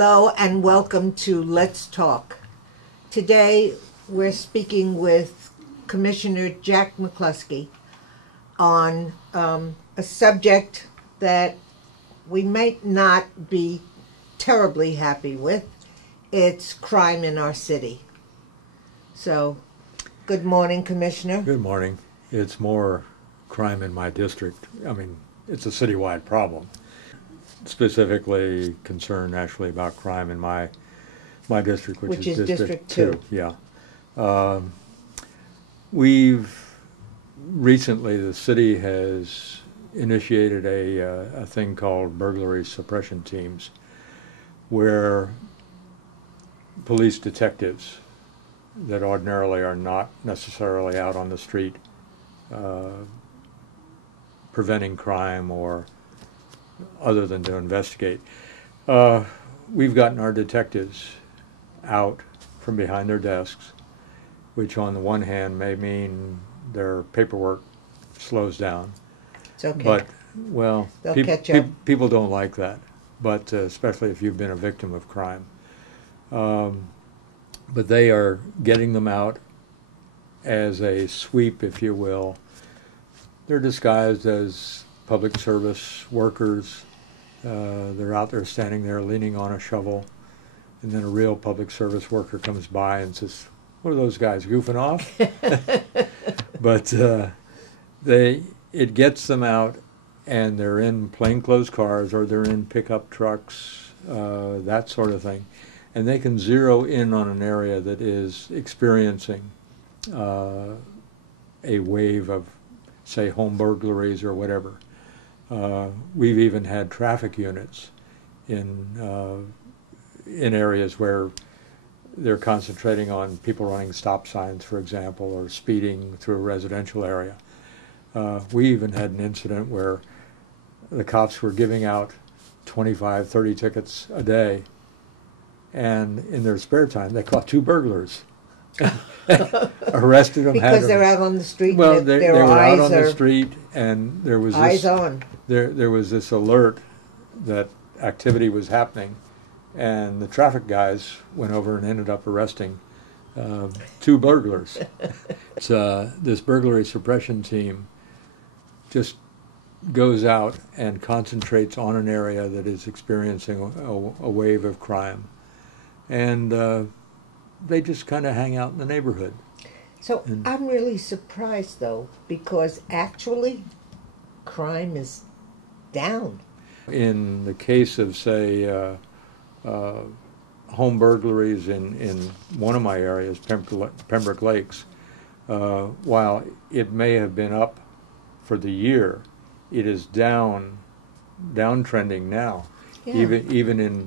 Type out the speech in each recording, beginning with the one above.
Hello and welcome to Let's Talk. Today we're speaking with Commissioner Jack McCluskey on a subject that we might not be terribly happy with. It's crime in our city. So, good morning, Commissioner. Good morning. It's more crime in my district. I mean, it's a citywide problem. Specifically concerned actually about crime in my district, which is District 2. Yeah. We've recently, the city has initiated a thing called burglary suppression teams, where police detectives that ordinarily are not necessarily out on the street preventing crime or other than to investigate. We've gotten our detectives out from behind their desks, which on the one hand may mean their paperwork slows down. It's okay. But, well, They'll catch up. People don't like that, but especially if you've been a victim of crime. But they are getting them out as a sweep, if you will. They're disguised as public service workers. They're out there standing there leaning on a shovel, and then a real public service worker comes by and says, "What are those guys, goofing off?" But it gets them out, and they're in plainclothes cars or they're in pickup trucks, that sort of thing, and they can zero in on an area that is experiencing a wave of, say, home burglaries or whatever. We've even had traffic units in areas where they're concentrating on people running stop signs, for example, or speeding through a residential area. We even had an incident where the cops were giving out 25, 30 tickets a day, and in their spare time they caught 2 burglars. Arrested them because they're out on the street. Well, and they were out on the street, and there was eyes on. There was this alert that activity was happening, and the traffic guys went over and ended up arresting 2 burglars. So this burglary suppression team just goes out and concentrates on an area that is experiencing a wave of crime, and they just kind of hang out in the neighborhood. So I'm really surprised, though, because actually crime is down. In the case of, say, home burglaries in one of my areas, Pembroke Lakes, while it may have been up for the year, it is downtrending now. Yeah. Even in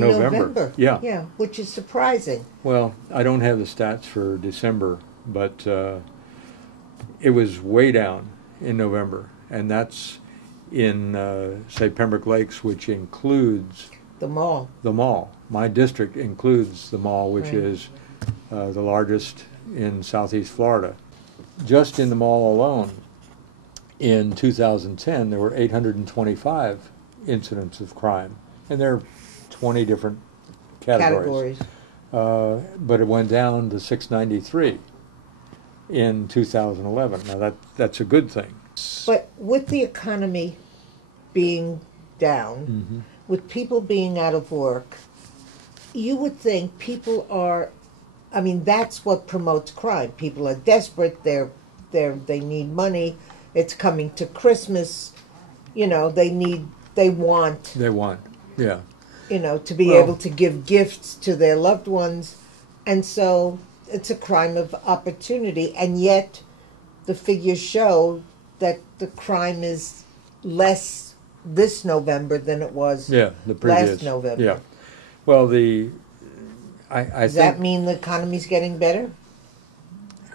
November. Yeah, which is surprising. Well, I don't have the stats for December, but it was way down in November, and that's in, say, Pembroke Lakes, which includes the mall. The mall. My district includes the mall, which Right. is the largest in Southeast Florida. Just in the mall alone, in 2010, there were 825 incidents of crime, and there are 20 different categories. But it went down to 693 in 2011. Now that's a good thing. But with the economy being down, with people being out of work, you would think people are, I mean, that's what promotes crime. People are desperate, they need money, it's coming to Christmas, they want, yeah. To be able to give gifts to their loved ones. And so it's a crime of opportunity. And yet the figures show that the crime is less this November than it was the previous, last November. Yeah. Well, I Does think, that mean the economy's getting better?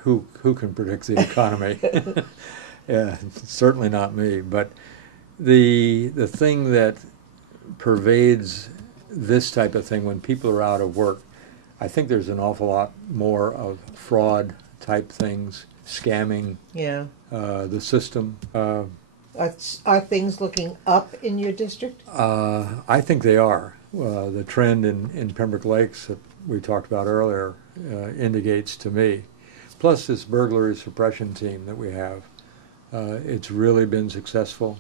Who can predict the economy? Yeah, certainly not me. But the thing that pervades this type of thing when people are out of work, I think there's an awful lot more of fraud type things, scamming the system. Are things looking up in your district? I think they are. the trend in Pembroke Lakes that we talked about earlier indicates to me. Plus this burglary suppression team that we have. It's really been successful.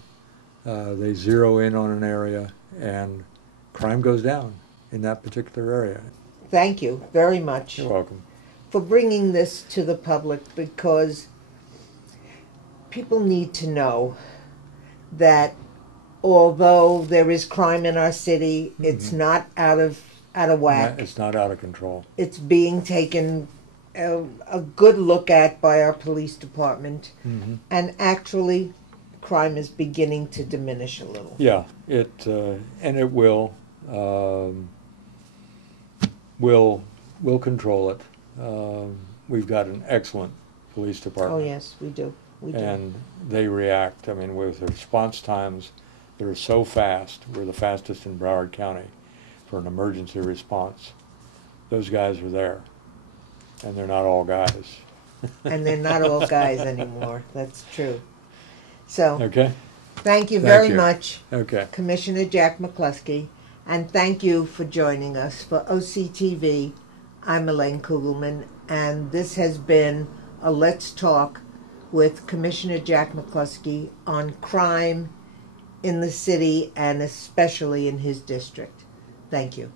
They zero in on an area and crime goes down in that particular area. Thank you very much You're welcome. for bringing this to the public, because people need to know that although there is crime in our city, it's not out of whack. It's not out of control. It's being taken a good look at by our police department, and actually crime is beginning to diminish a little. Yeah, and it will. We'll control it. We've got an excellent police department. Oh yes, we do. We do. And they react. I mean, with the response times that are so fast, we're the fastest in Broward County for an emergency response. Those guys are there, and they're not all guys. And they're not all guys anymore. That's true. So, Okay. thank you very you. much, Okay. Commissioner Jack McCluskey, and thank you for joining us for OCTV. I'm Elaine Kugelman, and this has been a Let's Talk with Commissioner Jack McCluskey on crime in the city and especially in his district. Thank you.